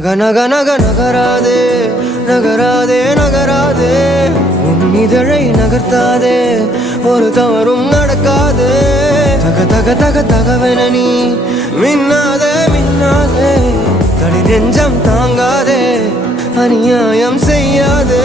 நக நக நக நகராதே நகராதே நகராதே உன் இதழை நகர்த்தாதே ஒரு தவறும் நடக்காதே தக தக தக தகவென நீ மின்னாதே மின்னாதே தடி நெஞ்சம் தாங்காதே அநியாயம் செய்யாதே